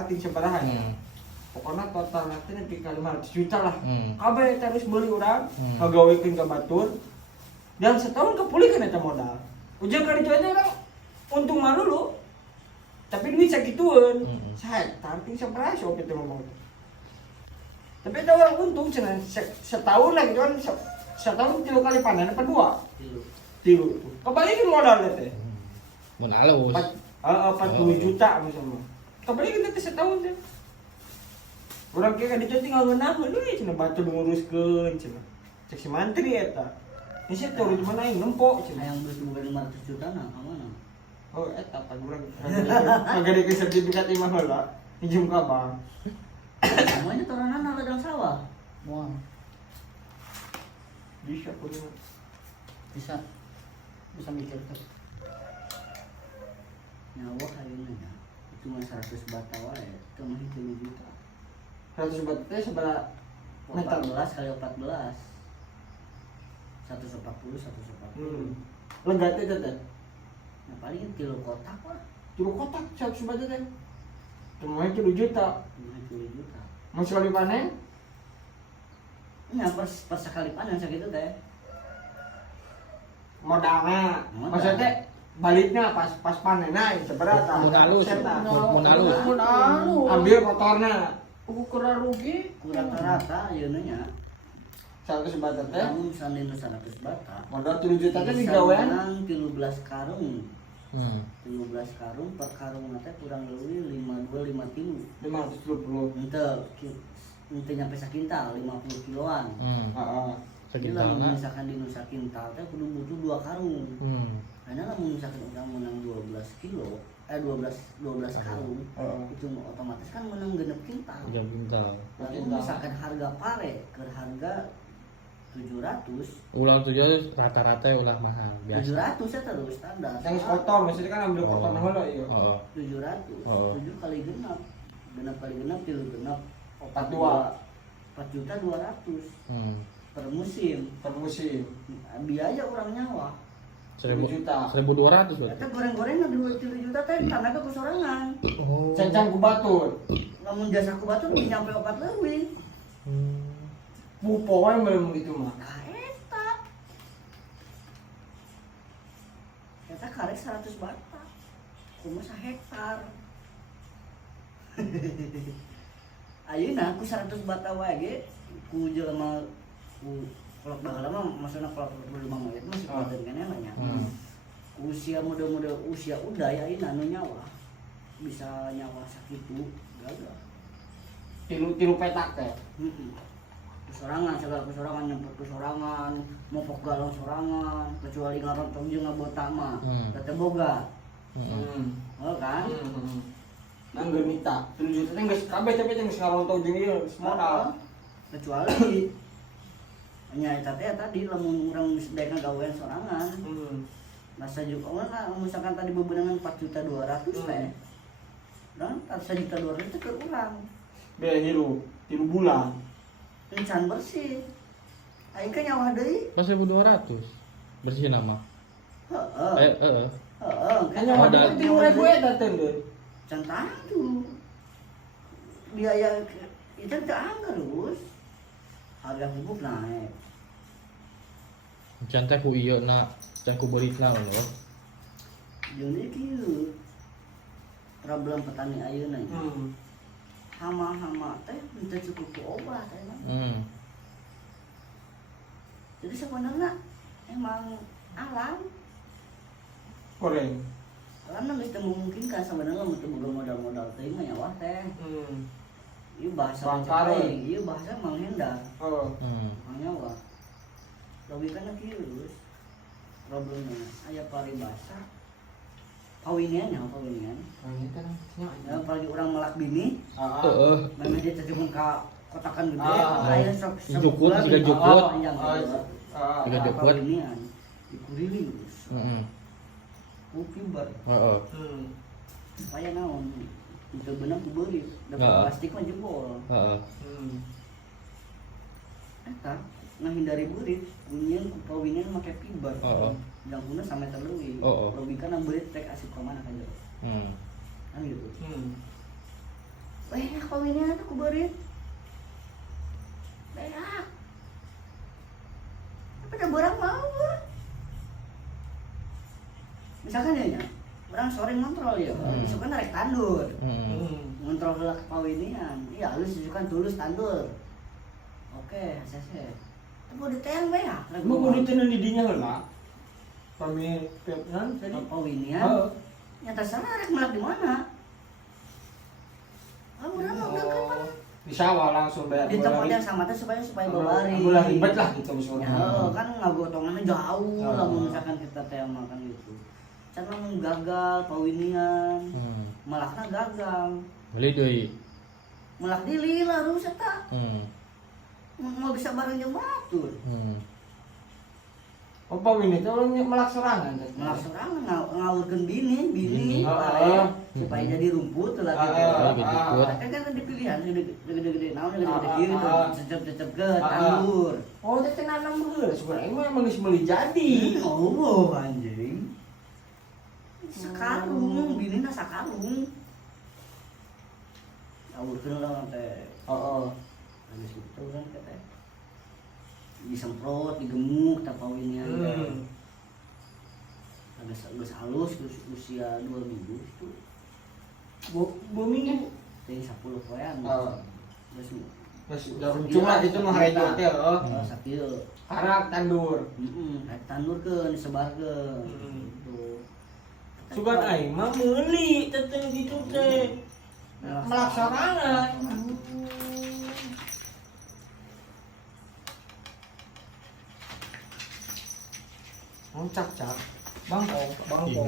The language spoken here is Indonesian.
tarting sabaraha nya. Pokoknya total nanti nepi ka 500 juta lah. Kabeh terus beli urang, ngagawekeun ka batur. Dan setahun kepulihkeun eta modal. Ujang ka ditu aja urang untung mah dulu. Tapi duit sakitueun. Saha tarting sabaraha sok kitu ngomong. Tapi eta orang untung cenah setahun lah gitu kan setahun 3 kali panen apa 2? 3. Kebalikeun modalnya teh. Mun alus. 40 juta misalnya. Kebalikeun teh setahun teh. Urang kieu kan ditu tinggal ngeunaheun deui cenah batu nguruskeun cenah. Cek si mantri eta. Ini sih turun di mana aing nempo cenah. Yang beli 500 juta nah mana? Oh eta pan urang ngagadikeun sertifikat imah heula. Pinjem ka bank. Semuanya toranan ladang sawah. Muang. Bisa punya. Bisa mikir tuh. Nyawa ayeuna nya. Cuma 100 bata wae, itu mah 3 juta. 100 bat teh sabaraha 14 kali 14. 140. Lega teh teh. Nah paling kilo kotak lah. Tilu kotak 100 bat teh. Cuma 3 juta. 50 juta. Mau sekali panen? Nya pas sekali panen sakitu teh. Modalnya. Modal. Maksudnya baliknya pas panenna sabaraha tah? Mun alus. Mun alus. Mun alus. Ambil motorna. Ukuran rugi. Kurang rata ayeuna nya. 100 bat teh. Namun sandina 100 bata. Modal 7 juta teh digawean. 13 karung. 13 Hmm. karung per karung teh kurang leuwih 52 5 kilo. 520. Ente nyampe sakintal 50 kiloan. Heeh. Jadi lamun misalkan di nusa kintal teh kudu butuh 2 karung. Karena lamun misalkan urang menang 12 kilo, 12 karung, itu otomatis kan menang genep kintal. Jam kintal. Lamun misalkan harga pare ke harga 700. Ulah 700 rata-rata ulah mahal biasa. 700 ya terus standar. Yang kotor maksudnya kan ambil kotor nah heula ieu. Heeh. 700. Oh. 7 kali genap. Genap kali genap 3 genap 42 juta 200 per musim. per musim. Biaya orang nyawa 1 juta. 1.200 berarti. eta goreng-gorengna 2 juta teh karena kesorangan. Oh. Cancang ku batur. Lamun jasa ku batur nyampe 4 leuwih. Pupo we belum gitu mah. Nah eta karek 100 bata. Kumaha 1 hektar. Ayeuna ku 100 bata wae ge ku jelema ku kolot baheula mah maksudna kolot jelema mah itu masih kuatin keneh nya. Usia muda-muda usia udah ya ayeuna anu nyawa bisa nyawa sakitu gagal. Tilu petak teh. Kesorangan segala kesorangan nyempet kesorangan mopok galon sorangan kecuali ngarontong jeung ngabota mah teh boga. Oh kan? Nanggeun mita. 7 juta teh geus kabeh tapi teh geus ngarontong jeung ieu geus modal. Kecuali nya eta teh tadi lamun urang geus daek ngagawean sorangan. Masa juga lah misalkan tadi bebenangan 4.200.000 teh. Dan 4.200.000 teh ke urang. Biaya hidup 3 bulan. Encan bersih. Aing ke nyawa deui. Pas 1.200 bersih nama. Heeh. Heeh. Heeh. Kan nyawa Modal. 3.000 eta teh deh. Can tanggung. Biaya itu teu anggarus. Harga pupuk naik. Can teh ku ieu na, can ku beuritna loh. Jadi kieu. Problem petani ayeuna nya. Hama-hama teh teu cukup ku obat emang. Jadi sebenarnya emang alam Goreng. alam geus teu memungkinkan sebenarnya mun teu boga modal-modal teh mah nyawa teh. Ieu bahasa Bangkare. ieu bahasa manghendar. Oh. Nyawa. Logikana kieu geus. Problemnya aya paribasa. Kawinian nya kawinian. Ini kan Ya apalagi urang melak bini, Heeh. memang dia terjun ke kotakan gede, Ah, aya sok jukut, juga jukut. panjang. Juga jukut. Kawinian. Dikurilin. Heeh. Kupimbar. Heeh. Supaya naon? Itu benar ku beuri. Dapat Heeh. plastik mah jebol. Heeh. Eta ngahindari beurit, kunyeun ku pawinian make fiber. Heeh. Jangkuna sampai terleuwih. Oh. Logikana beurit tek asup ka mana ka jero. Kan gitu. banyak kawinnya tuh kuberit. Banyak. Tapi ada barang mau gua. Misalkan ya, orang sore ngontrol ya, misalkan narik tandur. Ngontrol heula kawinian. Iya, lu sujukan tulus tandur. Oke, ACC. Tapi udah tayang banyak. Mau kudu teu di dinya heula. Kami pepnan tadi. Kawinian. Heeh. Ya terserah rek melak di mana. Kamu udah mau kan Di sawah langsung bayar. di tempat yang sama teh supaya babari. Boleh ribet lah gitu Ya, misalnya. kan ngagotongannya jauh Oh. lah misalkan kita teh makan gitu. Cara gagal kawinian. Melakna gagal. Beli deui. Melak dili lah harus eta. Hmm. Mau bisa bareng jeung batur. Apa ini teh orang melak serangan teh. Melak sorangan ngawurkeun bini Bini. supaya jadi rumput lah gitu. Kan dipilihan gede-gede naon gede-gede kieu cecep-cecep ke tandur. Oh, teh nanam heula sebenarnya emang geus meuli jadi. Oh, anjing. Sakarung, binina sakarung. Ngawurkeun lah teh. Heeh. Geus gitu kan teh. Disemprot, digemuk, tapawinnya. Agak halus, terus usia 2 minggu itu. 2 minggu. Jadi 10 poean. Terus Terus udah runcung lah itu mah hari itu teh heeh. sakieu. Karak tandur. Tandurkeun, disebarkeun. Gitu. Sugan aing mah meuli teteh gitu teh. Melaksarangan. Cak-cak. Bangkong. Iya,